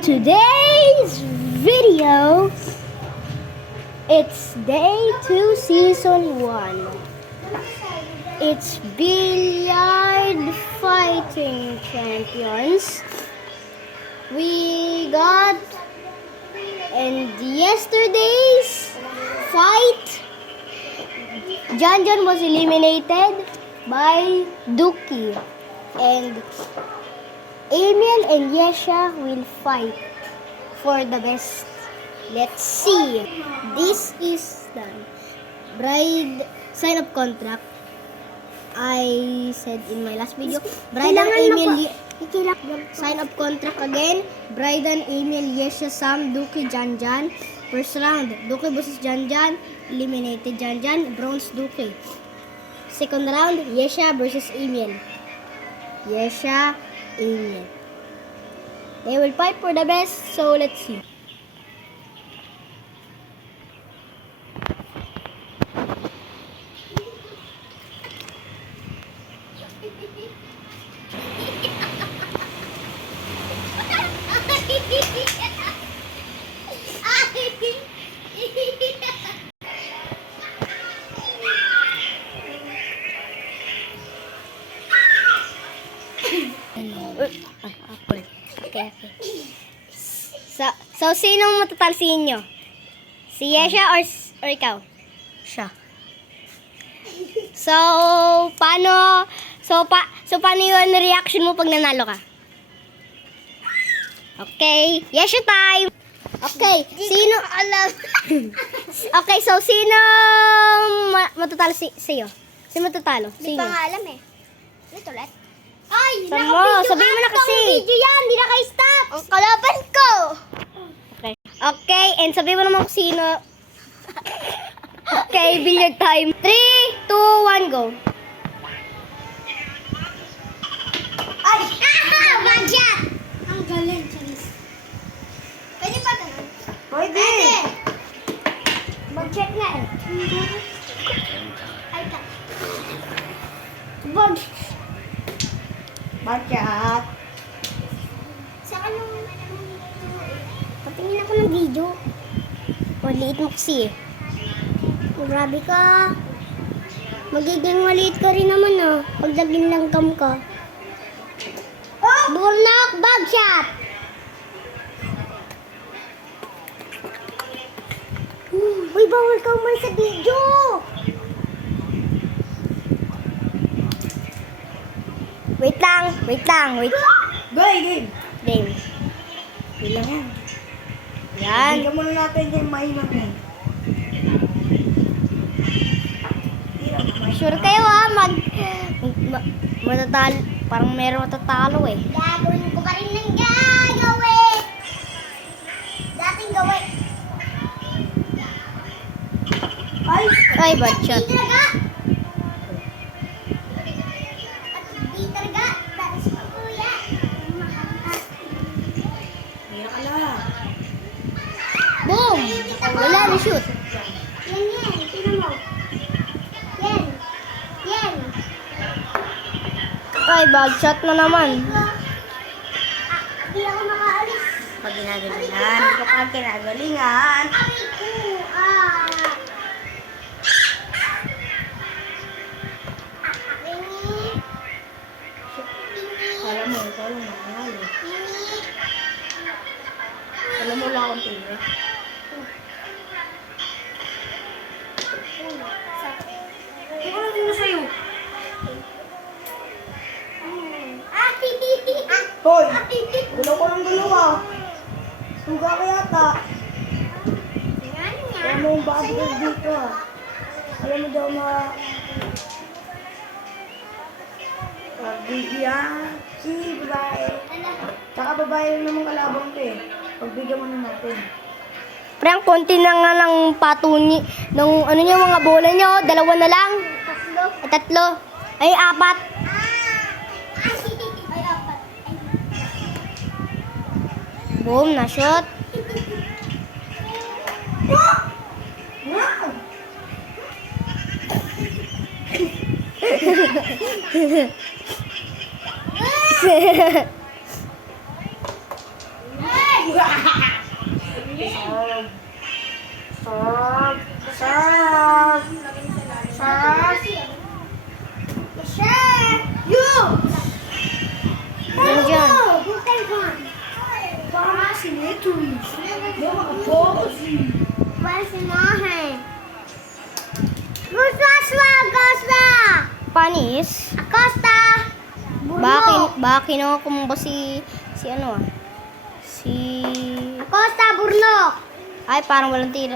today's video, it's day 2, season 1. It's billiard fighting champions. We got in yesterday's fight, John was eliminated by Duki, and Emil and Yesha will fight for the best. Let's see. This is the bride sign-up contract. I said in my last video, bride and Emil, sign-up contract again. Bride and Emil, Yesha, Sam, Duki, Jan. First round, Duki versus Jan. Eliminated Jan. Bronze Duki. Second round, Yesha versus Emil. Yesha, Emil. They will fight for the best, so let's see. Okay. So sino matatalsin nyo? Si Yesha or ikaw? Siya. So, paano yung reaction mo pag nanalo ka? Okay, Yesha time! Okay, sino alam? Okay, so sino matatalo sa'yo? Sino matatalo? Hindi pa nga alam eh. Ulit ulit. Ay, Sabihin mo na kasi. Video yan, hindi na kayo stop. Ang kalaban ko. Okay, and sabihin mo naman kung sino. Okay, billiard time. 3, 2, 1, go. Ay, bad shot. Ang galing, Charis. Pwede pa ganun? Pwede. Mag-check nga eh. Ay, tak. Bag. Bakit? Sa anong... Patingin ako ng video. Maliit mo kasi eh. Grabe ka. Magiging maliit ka rin naman ah. Pag naging langgam ka. Burnock, bag shot. Uy, bawal ka umalis sa video. Wait lang. Game! Game. Bilang yan. Yan. Bigyan muna natin yung mainang yan. Sure kayo ha, matatalo. Parang meron matatalo eh. Gagawin ko pa rin ng gagawin. Dating gawin. Ay, bad shot. Di talaga. At di talaga. Dating sa kuya. Mira ka lang. Boom! Wala na shoot. Yan. Tingnan mo. Yan. Ay, bad shot na naman. Di ako makaalis. Pag ginagalingan, hindi ko pa ginagalingan. Aray ko. Ikaw lang manalo. Alam mo lang akong tira. Ikaw lang tira sa'yo. Hoy! Gulo ko ng gulo ah. Tuga ka yata. Alam mo yung bago ko dito ah. Alam mo daw Pagbigyan. Si babae. Tsaka babae lang naman kalabang ko eh. Pagbigyan mo na natin. Parang konti na nga ng patuni. Ng ano nyo, mga bola nyo. 2 na lang. 3. Ay, 4. Boom, na shot. Serve. Serve. Serve. Chef! You! John. Para si Netui. Hindi makapokus eh. Panis. Acosta! Baka kinuha ko mo ba si ano ah? Si... Acosta, Burnok! Ay, parang walang tira.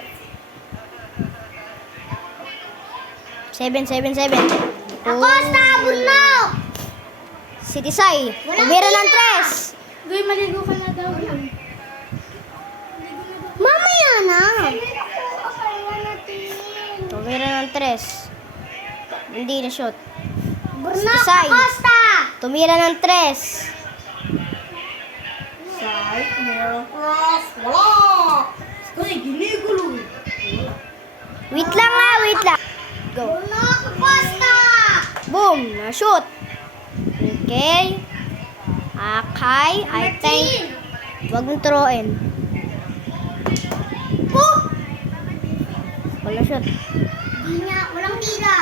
7. Acosta, Burnok! Si Tisay. Walang Tumira ng tira. 3. Gawin, maligo ka na daw. Mamaya na! Tumira ng 3. Hindi na shoot. Burnok, Tisay. Acosta! Tumira ng 3. Side, meron cross. Wala! Kasi ginigulo eh. Wait lang. Go. Burnok, Acosta! Boom! Na-shoot. Okay. Okay. I think... Huwag mong turuin. Wala shoot. Di niya, walang tira.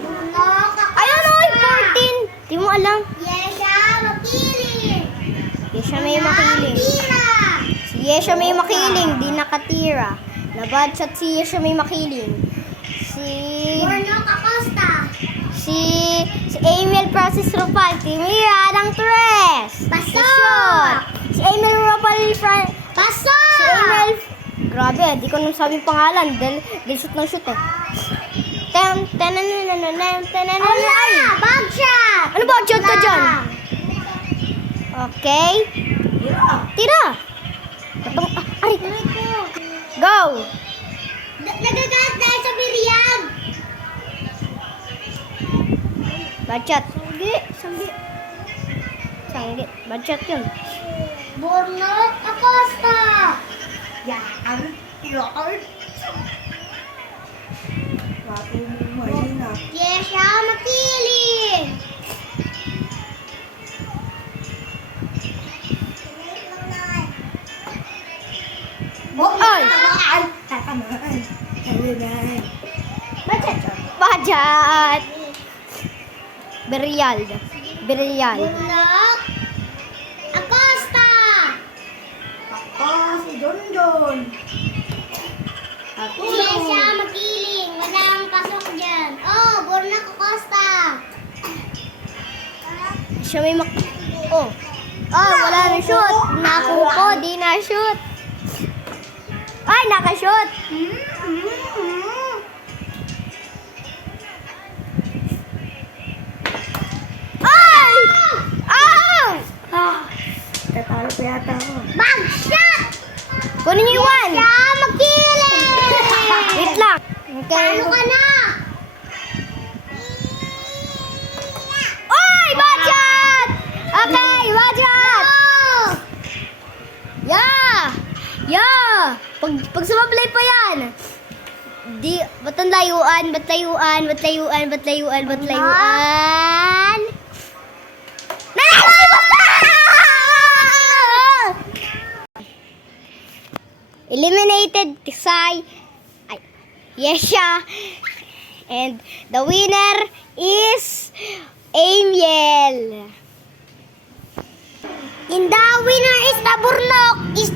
Burnok, Ayun o! 14! Di mo alam. Yesha, makiling! Yesha may makiling. Tira! Si Yesha may makiling. Di nakatira. Nabad shot si Yesha may makiling. Burnok, Acosta! Si Emil Francis Rupal. Timira ng 3. Pasok! Si Emil Rupal Pasok! Si Emil... Grabe, di ko nang sabi pangalan. Dahil shoot ng shoot eh. Ay! Bag shot! Ano ba? Shot ka dyan? Okay. Tira! Aray! Go! Nagagas dahil sa biryag! Bad shot. Sanggi. Bad shot yun. Burnok, Acosta! Yan. Lord. Wapo mo mahina. Yesha, makiling! Ay! Tatamaan. Tatamaan. Bad shot. Berial. Burnok, Acosta! Si John. Yesha, makiling! Walang pasok dyan. Oh, Burnok, Acosta! Siya may Oh. Ah, wala na shoot. Nakuko, di na shoot. Ay, naka-shoot. Ay! Ah! Tatalo pa yata ako. Bag shot! Kunin niyo yung 1. Yesha, makiling! Wait lang. Okay. Talo ka na! Oy! Bad shot! Okay, bad shot! Oh! Yeah! Pag sumablay pa yan. Ba't ang layuan? Eliminated Tisay, Yesha, and the winner is Amiel. And the winner is the Burnok, is